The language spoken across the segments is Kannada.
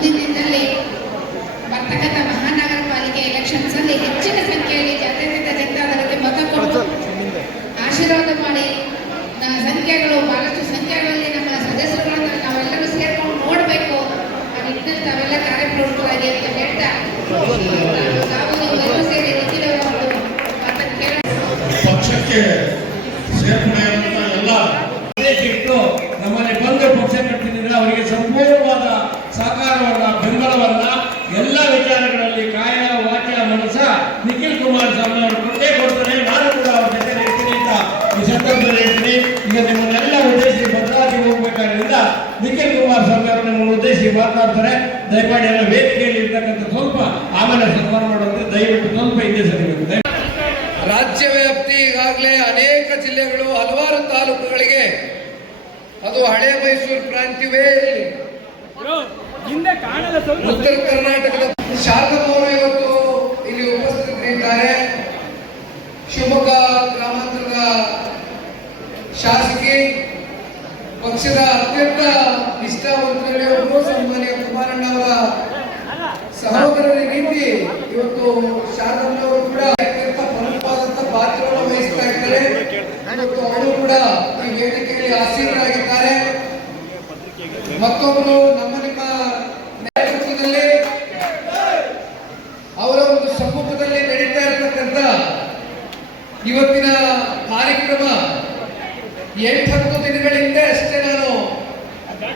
utilidad ನಿಖಿಲ್ ಕುಮಾರಸ್ವಾಮಿ ಅವರು ನಿಮ್ಮನ್ನು ಉದ್ದೇಶಿಸಿ ಮಾತನಾಡ್ತಾರೆ. ದಯಮಾಡಿ ಎಲ್ಲ ವೇದಿಕೆಯಲ್ಲಿ ಇರ್ತಕ್ಕಂಥ ಸ್ವಲ್ಪ ಆಮೇಲೆ ಸನ್ಮಾನ ಮಾಡುವಂತೆ ದಯವಿಟ್ಟು ಸ್ವಲ್ಪ ಹಿಂದೆ ಸರ್ ರಾಜ್ಯ ವ್ಯಾಪ್ತಿ ಈಗಾಗಲೇ ಅನೇಕ ಜಿಲ್ಲೆಗಳು ಹಲವಾರು ತಾಲೂಕುಗಳಿಗೆ ಅದು ಹಳೆ ಮೈಸೂರು ಪ್ರಾಂತ್ಯವೇ ಇರಲಿ ಉತ್ತರ ಕರ್ನಾಟಕದ ಶಾಸಕರು ಇವತ್ತು ಇಲ್ಲಿ ಉಪಸ್ಥಿತರಿದ್ದಾರೆ. ಶಿವಮೊಗ್ಗ ಗ್ರಾಮಾಂತರದ ಶಾಸಕಿ ಪಕ್ಷದ ಅತ್ಯಂತ ನಿಷ್ಠಾವಂತರಲ್ಲಿ ಒಬ್ಬರು ಸನ್ಮಾನ್ಯ ಕುಮಾರಣ್ಣ ಅವರ ಸಹೋದರರ ರೀತಿ ಇವತ್ತು ಶಾರದಣ್ಣವರು ಕೂಡ ಅತ್ಯಂತ ಪ್ರಮುಖವಾದಂತಹ ಪಾತ್ರವನ್ನು ವಹಿಸ್ತಾ ಇದ್ದಾರೆ. ಇವತ್ತು ಅವರು ಕೂಡ ಈ ವೇದಿಕೆಯಲ್ಲಿ ಆಸೀನರಾಗಿದ್ದಾರೆ. ಮತ್ತೊಬ್ಬರು ನಮ್ಮ ನಿಮ್ಮ ನೇತೃತ್ವದಲ್ಲಿ ಅವರ ಒಂದು ಸಮ್ಮುಖದಲ್ಲಿ ನಡೀತಾ ಇರತಕ್ಕಂತ ಇವತ್ತಿನ ಕಾರ್ಯಕ್ರಮ ಎಂಟತ್ತು ದಿನಗಳ ಹಿಂದೆ ಅಷ್ಟೇ ನಾನು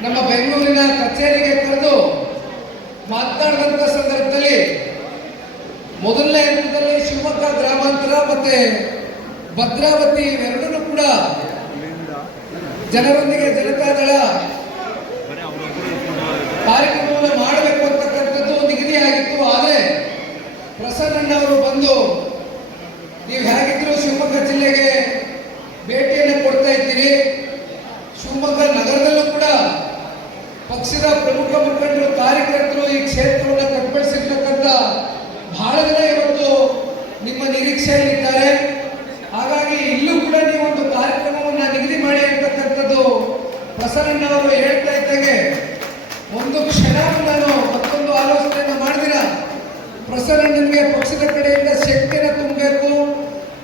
ನಮ್ಮ ಬೆಂಗಳೂರಿನ ಕಚೇರಿಗೆ ಕರೆದು ಮಾತನಾಡಿದಂತ ಸಂದರ್ಭದಲ್ಲಿ ಮೊದಲನೇ ಹಂತದಲ್ಲಿ ಶಿವಮೊಗ್ಗ ಗ್ರಾಮಾಂತರ ಮತ್ತೆ ಭದ್ರಾವತಿ ಇವೆರಡೂ ಕೂಡ ಜನರೊಂದಿಗೆ ಜನತಾದಳ ಕಾರ್ಯಕ್ರಮವನ್ನು ಮಾಡಬೇಕು ಅಂತಕ್ಕಂಥದ್ದು ನಿಗದಿಯಾಗಿತ್ತು ಆದರೆ ಪ್ರಸನ್ನಣ್ಣ ಅವರು ಬಂದು ನೀವು ಹೇಗಿದ್ರು ಶಿವಮೊಗ್ಗ ಜಿಲ್ಲೆಗೆ ಭೇಟಿಯನ್ನು ಕೊಡ್ತಾ ಇದ್ದೀರಿ ಶಿವಮೊಗ್ಗ ನಗರದಲ್ಲೂ ಕೂಡ ಪಕ್ಷದ ಪ್ರಮುಖ ಮುಖಂಡರು ಕಾರ್ಯಕರ್ತರು ಈ ಕ್ಷೇತ್ರವನ್ನು ಕಟ್ಪಡಿಸಿರ್ತಕ್ಕಂಥ ಬಹಳ ಜನ ಇವತ್ತು ನಿಮ್ಮ ನಿರೀಕ್ಷೆಯಲ್ಲಿದ್ದಾರೆ ಹಾಗಾಗಿ ಇಲ್ಲೂ ಕೂಡ ನೀವು ಒಂದು ಕಾರ್ಯಕ್ರಮವನ್ನು ನಿಗದಿ ಮಾಡಿ ಅಂತಕ್ಕಂಥದ್ದು ಪ್ರಸನ್ನ ಅವರು ಹೇಳ್ತಾ ಇದ್ದಾಗೆ ಒಂದು ಕ್ಷಣ ನಾನು ಮತ್ತೊಂದು ಆಲೋಚನೆಯನ್ನು ಮಾಡಿದಿರ ಪ್ರಸನ್ನನಿಗೆ ಪಕ್ಷದ ಕಡೆಯಿಂದ ಶಕ್ತಿಯನ್ನು ತುಂಬಬೇಕು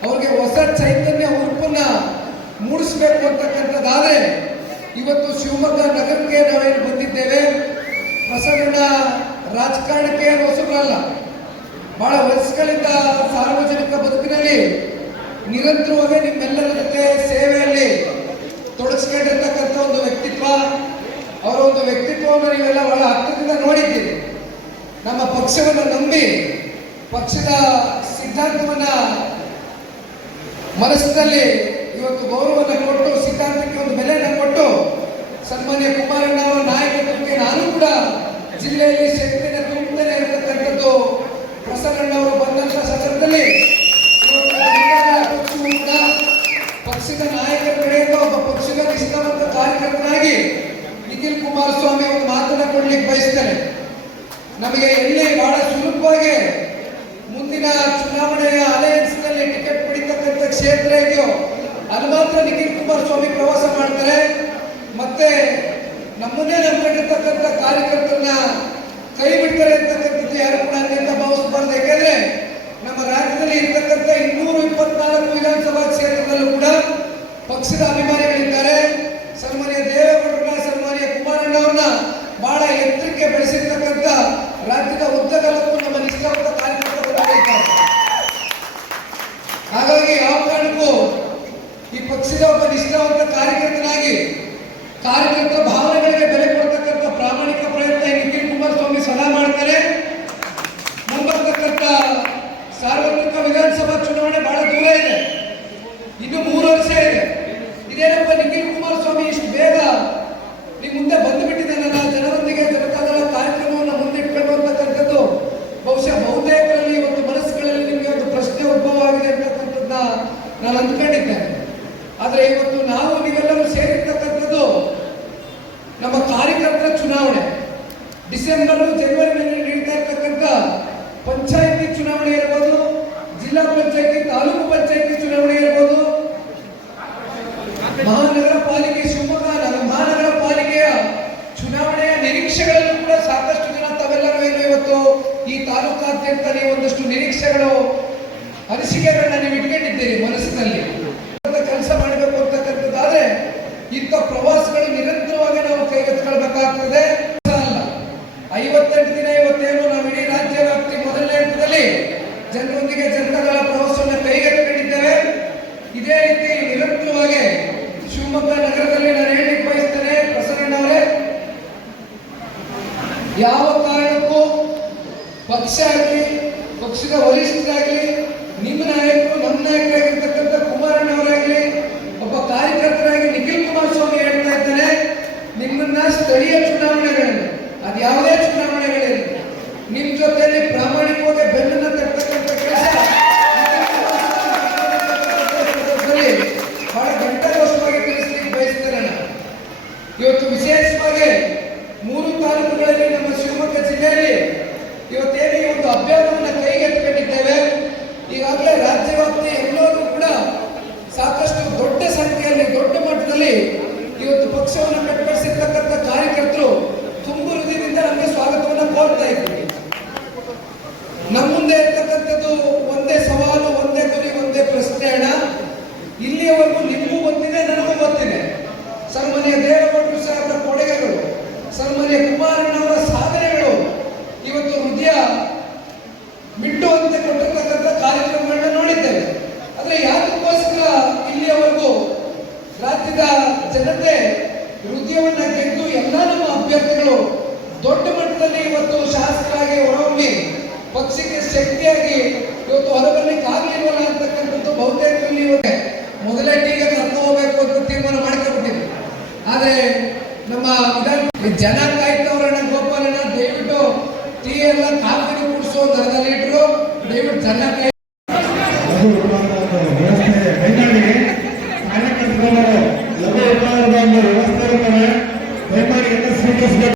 ಅವ್ರಿಗೆ ಹೊಸ ಚೈತನ್ಯ ಉರುಪನ್ನ ಮೂಡಿಸ್ಬೇಕು ಅಂತಕ್ಕಂಥದ್ದಾದ್ರೆ ಇವತ್ತು ಶಿವಮೊಗ್ಗ ನಗರಕ್ಕೆ ನಾವೇನು ಬಂದಿದ್ದೇವೆ? ಪ್ರಸನ್ನ ರಾಜಕಾರಣಕ್ಕೆ ಹೊಸಬರಲ್ಲ ಬಹಳ ವರ್ಷಗಳಿಂದ ಸಾರ್ವಜನಿಕ ಬದುಕಿನಲ್ಲಿ ನಿರಂತರವಾಗಿ ನಿಮ್ಮೆಲ್ಲರ ಜೊತೆ ಸೇವೆಯಲ್ಲಿ ತೊಡಗಿಸ್ಕೊಂಡಿರ್ತಕ್ಕಂಥ ಒಂದು ವ್ಯಕ್ತಿತ್ವ, ಅವರ ಒಂದು ವ್ಯಕ್ತಿತ್ವವನ್ನು ನೀವೆಲ್ಲ ಬಹಳ ಹತ್ತಿರದಿಂದ ನೋಡಿದ್ದೀರಿ. ನಮ್ಮ ಪಕ್ಷವನ್ನು ನಂಬಿ ಪಕ್ಷದ ಸಿದ್ಧಾಂತವನ್ನ ಮನಸ್ಸಿನಲ್ಲಿ ಇವತ್ತು ಗೌರವವನ್ನು ಕೊಟ್ಟು, ಸಿದ್ಧಾಂತಕ್ಕೆ ಒಂದು ಬೆಲೆಯನ್ನು ಕೊಟ್ಟು, ಸನ್ಮಾನ್ಯ ಕುಮಾರಣ್ಣ ಅವರ ನಾಯಕತ್ವಕ್ಕೆ ನಾನು ಕೂಡ ಜಿಲ್ಲೆಯಲ್ಲಿ ಶಕ್ತಿಯನ್ನು ತುಂಬುತ್ತಲೇ ಇರತಕ್ಕಂಥದ್ದು ಪ್ರಸನ್ನ ಅವರು ಬಂದಂತ ಸಂದರ್ಭದಲ್ಲಿ ಪಕ್ಷದ ನಾಯಕರ ಕಡೆಯಿಂದ ಒಬ್ಬ ಪಕ್ಷದ ನಿಷ್ಠಾವಂತ ಕಾರ್ಯಕರ್ತನಾಗಿ ನಿಖಿಲ್ ಕುಮಾರಸ್ವಾಮಿ ಒಂದು ಮಾತನ್ನ ಕೊಡ್ಲಿಕ್ಕೆ ಬಯಸ್ತಾರೆ ನಮಗೆ ಎಲ್ಲಿ ಬಹಳ ಸುಲಭವಾಗಿ ಮುಂದಿನ ಚುನಾವಣೆಯ ಅಲಯನ್ಸ್ನಲ್ಲಿ ಟಿಕೆಟ್ ಪಡಿತಕ್ಕಂಥ ಕ್ಷೇತ್ರ ಇದೆಯೋ, ಅಲ್ಲಿ ಮಾತ್ರ ನಿಖಿಲ್ ಕುಮಾರಸ್ವಾಮಿ ಪ್ರವಾಸ ಮಾಡ್ತಾರೆ. ಮತ್ತೆ ನಮ್ಮನ್ನೇ ನಂಬಿಕೊಂಡಿರ್ತಕ್ಕಂಥ ಕಾರ್ಯಕರ್ತರನ್ನ ಕೈ ಬಿಡ್ತಾರೆ ಅಂತಕ್ಕಂಥದ್ದು ಯಾರು ಕೂಡ ಅಂತ ಭಾವಿಸಬಾರ್ದು. ಯಾಕೆಂದ್ರೆ ನಮ್ಮ ರಾಜ್ಯದಲ್ಲಿ ಇರ್ತಕ್ಕಂಥ ಇನ್ನೂರ ಇಪ್ಪತ್ನಾಲ್ಕು ವಿಧಾನಸಭಾ ಕ್ಷೇತ್ರದಲ್ಲೂ ಕೂಡ ಪಕ್ಷದ ಅಭಿಮಾನಿಗಳಿದ್ದಾರೆ. ಸನ್ಮಾನ್ಯ ದೇವೇಗೌಡರನ್ನ, ಸನ್ಮಾನ್ಯ ಕುಮಾರಣ್ಣ ಅವ್ರನ್ನ ಬಹಳ ಎತ್ತರಕ್ಕೆ ಬೆಳೆಸಿರ್ತಕ್ಕಂಥ ರಾಜ್ಯದ ಉದ್ದಗಲಕ್ಕೂ ನಮ್ಮ ನಿಷ್ಠಾವಂತ ಕಾರ್ಯಕರ್ತರು ಇದ್ದಾರೆ ಹಾಗಾಗಿ ಯಾವ ಕಾರಣಕ್ಕೂ ಈ ಪಕ್ಷದ ಒಬ್ಬ ನಿಷ್ಠಾವಂತ ಕಾರ್ಯಕರ್ತನಾಗಿ ಕಾರ್ಯಕರ್ತ ಭಾವನೆಗಳಿಗೆ ನೀವು ಒಂದಷ್ಟು ನಿರೀಕ್ಷೆಗಳು ಅನಿಸಿಕೆಗಳನ್ನ ನೀವು ಇಟ್ಕೊಂಡಿದ್ದೀರಿ ಮನಸ್ಸಿನಲ್ಲಿ. ನಮ್ಮ ಮುಂದೆ ಇರ್ತಕ್ಕಂಥದ್ದು ಒಂದೇ ಸವಾಲು, ಒಂದೇ ಗುರಿ, ಒಂದೇ ಪ್ರಶ್ನೆ ಅಣ್ಣ. ಇಲ್ಲಿಯವರೆಗೂ ನಿಮಗೂ ಗೊತ್ತಿದೆ, ನನಗೂ ಗೊತ್ತಿದೆ. ಸನ್ಮಾನ್ಯ ದೇವೇಗೌಡರು ಸಾಹೇಬರ ಕೊಡುಗೆಗಳು, ಸನ್ಮಾನ್ಯ ಕುಮಾರಣ್ಣವರ ಸಾಧನೆಗಳು ಇವತ್ತು ಹೃದಯ ಬಿಟ್ಟು ಅಂತ ಕೊಟ್ಟಿರ್ತಕ್ಕಂಥ ಕಾರ್ಯಕ್ರಮಗಳನ್ನ ನೋಡಿದ್ದೇವೆ. ಆದರೆ ಇಲ್ಲಿ ಇಲ್ಲಿಯವರೆಗೂ ರಾಜ್ಯದ ಜನತೆ ಹೃದಯವನ್ನ ಗೆದ್ದು ಎಲ್ಲ ನಮ್ಮ ಅಭ್ಯರ್ಥಿಗಳು ದೊಡ್ಡ ಮಟ್ಟದಲ್ಲಿ ಇವತ್ತು